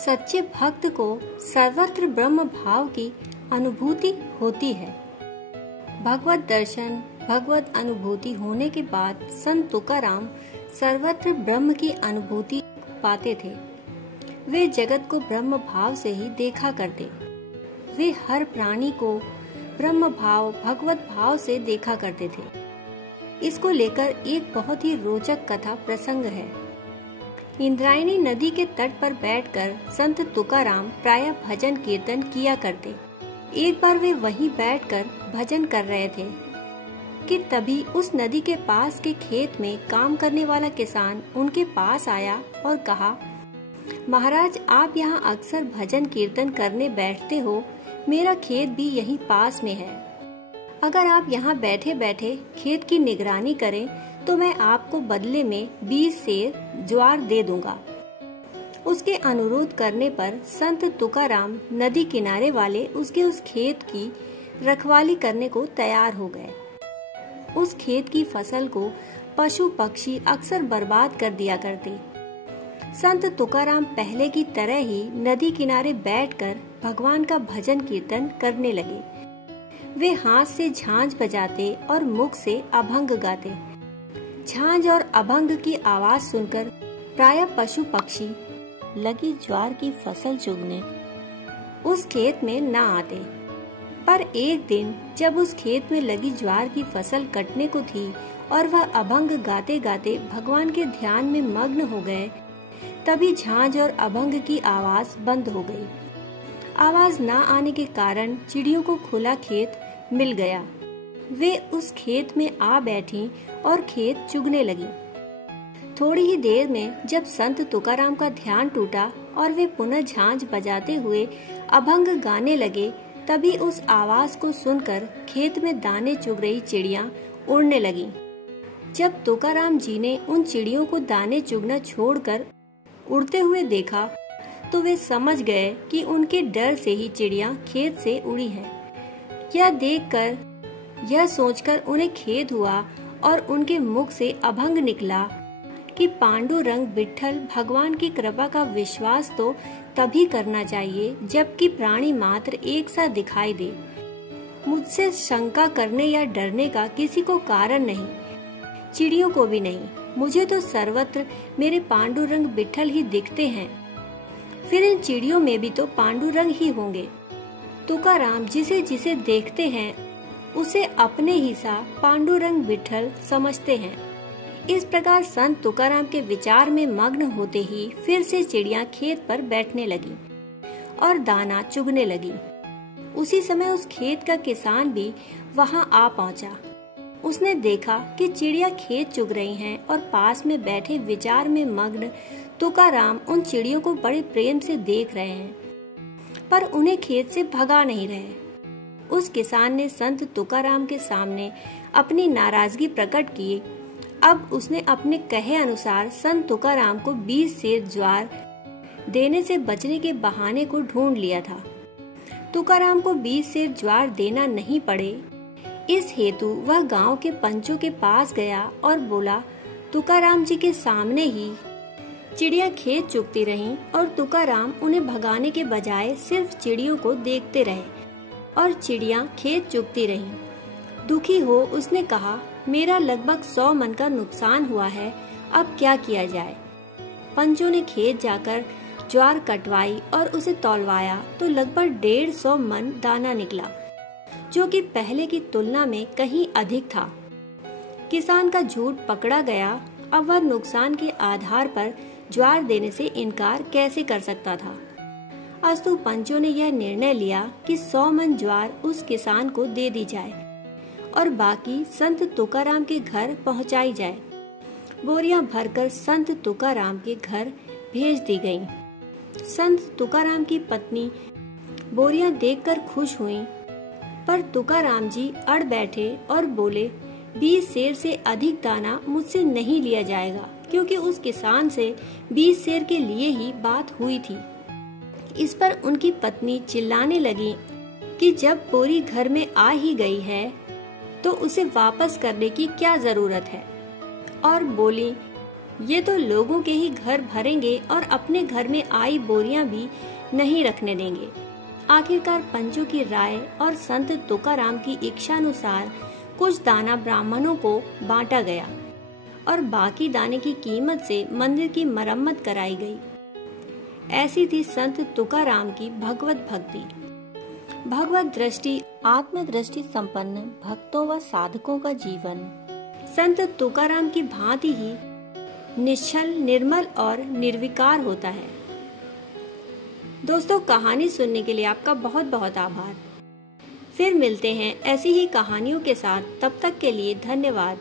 सच्चे भक्त को सर्वत्र ब्रह्म भाव की अनुभूति होती है। भगवत दर्शन, भगवत अनुभूति होने के बाद संत तुकाराम सर्वत्र ब्रह्म की अनुभूति पाते थे। वे जगत को ब्रह्म भाव से ही देखा करते। वे हर प्राणी को ब्रह्म भाव, भगवत भाव से देखा करते थे। इसको लेकर एक बहुत ही रोचक कथा प्रसंग है। इंद्रायणी नदी के तट पर बैठकर संत तुकाराम प्रायः भजन कीर्तन किया करते। एक बार वे वहीं बैठकर भजन कर रहे थे कि तभी उस नदी के पास के खेत में काम करने वाला किसान उनके पास आया और कहा, महाराज, आप यहाँ अक्सर भजन कीर्तन करने बैठते हो। मेरा खेत भी यहीं पास में है। अगर आप यहाँ बैठे बैठे खेत की निगरानी करें तो मैं आपको बदले में 20 सेर ज्वार दे दूंगा। उसके अनुरोध करने पर संत तुकाराम नदी किनारे वाले उसके उस खेत की रखवाली करने को तैयार हो गए। उस खेत की फसल को पशु पक्षी अक्सर बर्बाद कर दिया करते। संत तुकाराम पहले की तरह ही नदी किनारे बैठकर भगवान का भजन कीर्तन करने लगे। वे हाथ से झांझ बजाते और मुख से अभंग गाते। झांझ और अभंग की आवाज सुनकर प्रायः पशु पक्षी लगी ज्वार की फसल चुगने उस खेत में न आते। पर एक दिन जब उस खेत में लगी ज्वार की फसल कटने को थी और वह अभंग गाते गाते भगवान के ध्यान में मग्न हो गए, तभी झांझ और अभंग की आवाज बंद हो गई। आवाज न आने के कारण चिड़ियों को खुला खेत मिल गया। वे उस खेत में आ बैठी और खेत चुगने लगी। थोड़ी ही देर में जब संत तुकाराम का ध्यान टूटा और वे पुनः झांझ बजाते हुए अभंग गाने लगे, तभी उस आवाज को सुनकर खेत में दाने चुग रही चिड़ियां उड़ने लगीं। जब तुकाराम जी ने उन चिड़ियों को दाने चुगना छोड़कर उड़ते हुए देखा तो वे समझ गए कि उनके डर से ही चिड़ियां खेत से उड़ी हैं। यह देखकर, यह सोचकर उन्हें खेद हुआ और उनके मुख से अभंग निकला कि पांडुरंग विठ्ठल भगवान की कृपा का विश्वास तो तभी करना चाहिए जबकि प्राणी मात्र एक सा दिखाई दे। मुझसे शंका करने या डरने का किसी को कारण नहीं, चिड़ियों को भी नहीं। मुझे तो सर्वत्र मेरे पांडुरंग विठ्ठल ही दिखते हैं। फिर इन चिड़ियों में भी तो पांडुरंग ही होंगे। तुकाराम जिसे जिसे देखते हैं उसे अपने ही सा पांडुरंग विठ्ठल समझते हैं। इस प्रकार संत तुकाराम के विचार में मग्न होते ही फिर से चिड़ियां खेत पर बैठने लगी और दाना चुगने लगी। उसी समय उस खेत का किसान भी वहां आ पहुंचा। उसने देखा कि चिड़िया खेत चुग रही हैं और पास में बैठे विचार में मग्न तुकाराम उन चिड़ियों को बड़े प्रेम से देख रहे हैं, पर उन्हें खेत से भगा नहीं रहे। उस किसान ने संत तुकाराम के सामने अपनी नाराजगी प्रकट की। अब उसने अपने कहे अनुसार संत तुकाराम को 20 सेर ज्वार देने से बचने के बहाने को ढूंढ लिया था। तुकाराम को 20 सेर ज्वार देना नहीं पड़े, इस हेतु वह गांव के पंचों के पास गया और बोला, तुकाराम जी के सामने ही चिड़िया खेत चुगती रहीं और तुकाराम उन्हें भगाने के बजाय सिर्फ चिड़ियों को देखते रहे और चिड़िया खेत चुगती रहीं। दुखी हो उसने कहा, मेरा लगभग 100 मन का नुकसान हुआ है, अब क्या किया जाए। पंचों ने खेत जाकर ज्वार कटवाई और उसे तौलवाया तो लगभग 150 मन दाना निकला, जो कि पहले की तुलना में कहीं अधिक था। किसान का झूठ पकड़ा गया। अब वह नुकसान के आधार पर ज्वार देने से इनकार कैसे कर सकता था। अस्तु पंचों ने यह निर्णय लिया कि 100 मन ज्वार उस किसान को दे दी जाए और बाकी संत तुकाराम के घर पहुंचाई जाए। बोरियां भरकर संत तुकाराम के घर भेज दी गईं। संत तुकाराम की पत्नी बोरियां देखकर खुश हुईं, पर तुकाराम जी अड़ बैठे और बोले, 20 सेर से अधिक दाना मुझसे नहीं लिया जाएगा, क्योंकि उस किसान से 20 सेर के लिए ही बात हुई थी। इस पर उनकी पत्नी चिल्लाने लगी कि जब बोरी घर में आ ही गई है तो उसे वापस करने की क्या जरूरत है, और बोली, ये तो लोगों के ही घर भरेंगे और अपने घर में आई बोरियां भी नहीं रखने देंगे। आखिरकार पंचों की राय और संत तुकाराम की इच्छानुसार कुछ दाना ब्राह्मणों को बांटा गया और बाकी दाने की कीमत से मंदिर की मरम्मत कराई गई। ऐसी थी संत तुकाराम की भगवत भक्ति। भगवत दृष्टि, आत्मदृष्टि संपन्न भक्तों व साधकों का जीवन संत तुकाराम की भांति ही निश्चल, निर्मल और निर्विकार होता है। दोस्तों, कहानी सुनने के लिए आपका बहुत बहुत आभार। फिर मिलते हैं ऐसी ही कहानियों के साथ। तब तक के लिए धन्यवाद।